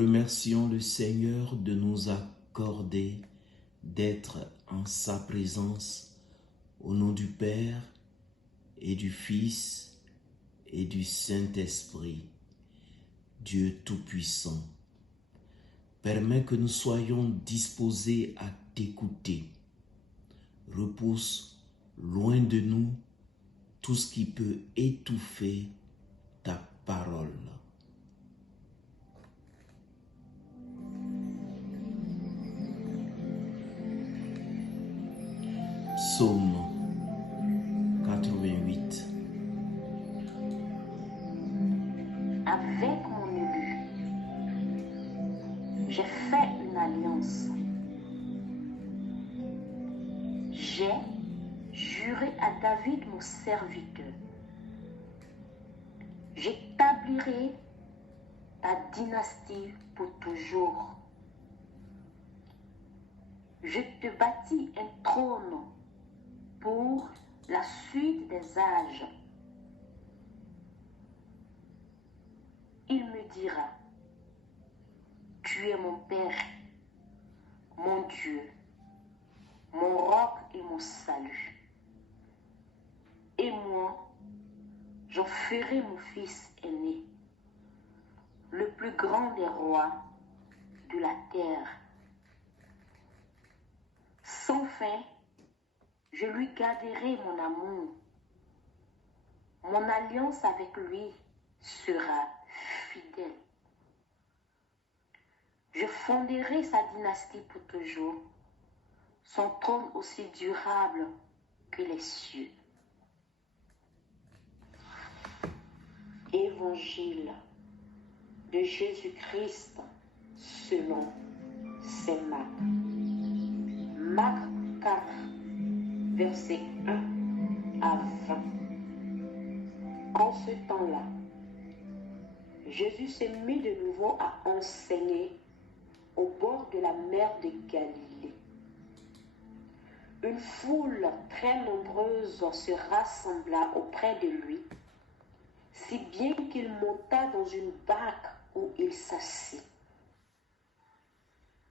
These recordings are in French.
Remercions le Seigneur de nous accorder d'être en sa présence au nom du Père et du Fils et du Saint-Esprit, Dieu Tout-Puissant. Permets que nous soyons disposés à t'écouter. Repousse loin de nous tout ce qui peut étouffer ta parole. Psaume 88. Avec mon élu, j'ai fait une alliance. J'ai juré à David mon serviteur. J'établirai ta dynastie pour toujours. Je te bâtis un trône pour la suite des âges. Il me dira, tu es mon Père, mon Dieu, mon roc et mon salut. Et moi, j'en ferai mon fils aîné, le plus grand des rois de la terre. Sans fin, je lui garderai mon amour. Mon alliance avec lui sera fidèle. Je fonderai sa dynastie pour toujours, son trône aussi durable que les cieux. Évangile de Jésus-Christ selon saint Marc. Marc 4, versets 1 à 20. En ce temps-là, Jésus s'est mis de nouveau à enseigner au bord de la mer de Galilée. Une foule très nombreuse se rassembla auprès de lui, si bien qu'il monta dans une barque où il s'assit.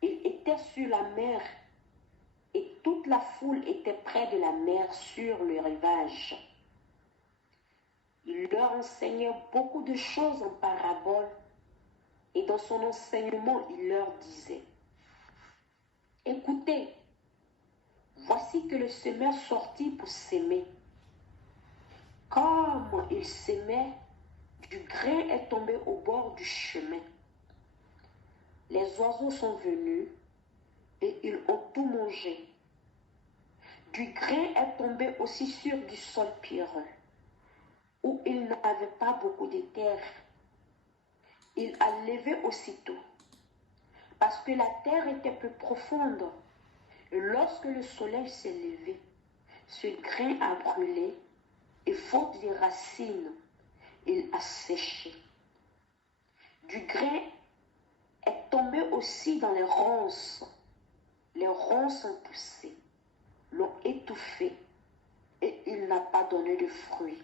Il était sur la mer et toute la foule était près de la mer sur le rivage. Il leur enseignait beaucoup de choses en paraboles et dans son enseignement, il leur disait, « Écoutez, voici que le semeur sortit pour s'aimer. Comme il s'aimait, du grain est tombé au bord du chemin. Les oiseaux sont venus et ils ont tout mangé. Du grain est tombé aussi sur du sol pierreux, où il n'avait pas beaucoup de terre. Il a levé aussitôt, parce que la terre était peu profonde. Et lorsque le soleil s'est levé, ce grain a brûlé, et faute de racines, il a séché. Du grain est tombé aussi dans les ronces. Les ronces ont poussé, l'ont étouffé, et il n'a pas donné de fruits.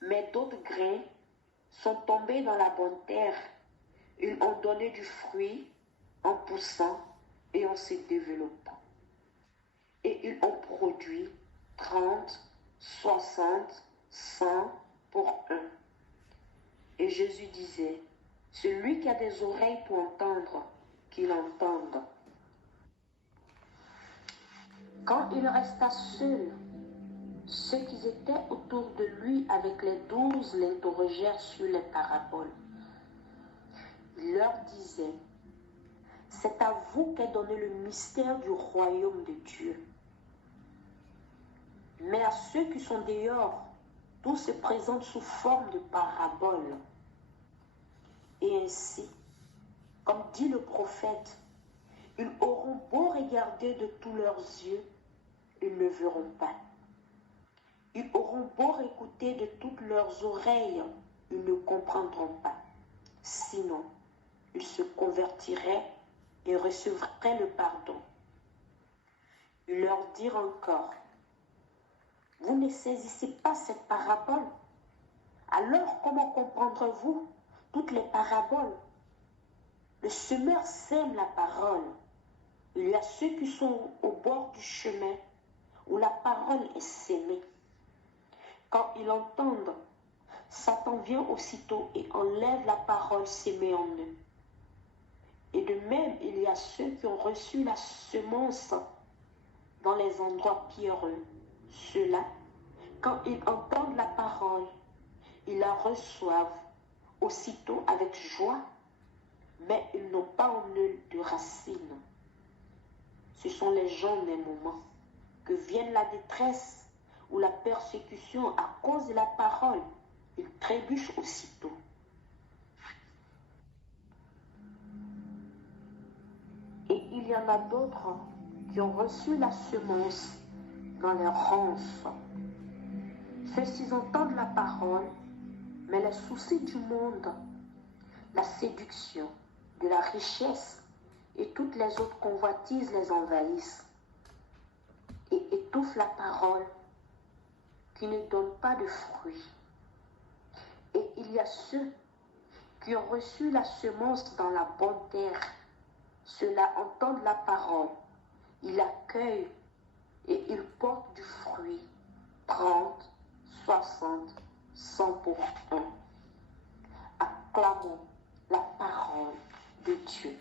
Mais d'autres grains sont tombés dans la bonne terre. Ils ont donné du fruit en poussant et en se développant. Et ils ont produit 30, 60, 100 pour un. Et Jésus disait, celui qui a des oreilles pour entendre, qu'il entende. Quand il resta seul, ceux qui étaient autour de lui avec les 12 l'interrogèrent sur les paraboles. Il leur disait, c'est à vous qu'est donné le mystère du royaume de Dieu. Mais à ceux qui sont dehors, tout se présente sous forme de paraboles. Et ainsi, comme dit le prophète, ils auront beau regarder de tous leurs yeux, ils ne verront pas. Ils auront beau écouter de toutes leurs oreilles, ils ne comprendront pas. Sinon, ils se convertiraient et recevraient le pardon. Ils leur dirent encore, vous ne saisissez pas cette parabole? Alors comment comprendrez-vous toutes les paraboles? Le semeur sème la parole. Il y a ceux qui sont au bord du chemin où la parole est sémée. Quand ils l'entendent, Satan vient aussitôt et enlève la parole sémée en eux. Et de même, il y a ceux qui ont reçu la semence dans les endroits pierreux. Ceux-là, quand ils entendent la parole, ils la reçoivent aussitôt avec joie, mais ils n'ont pas en eux de racines. Ce sont les gens des moments que vienne la détresse ou la persécution à cause de la parole. Ils trébuchent aussitôt. Et il y en a d'autres qui ont reçu la semence dans les ronces. Ceux-ci entendent la parole, mais les soucis du monde, la séduction, de la richesse et toutes les autres convoitises les envahissent et étouffent la parole qui ne donne pas de fruits. Et il y a ceux qui ont reçu la semence dans la bonne terre. Ceux-là entendent la parole, ils l'accueillent et ils portent du fruit, 30, 60, 100 pour un. Acclamons la parole de Dieu.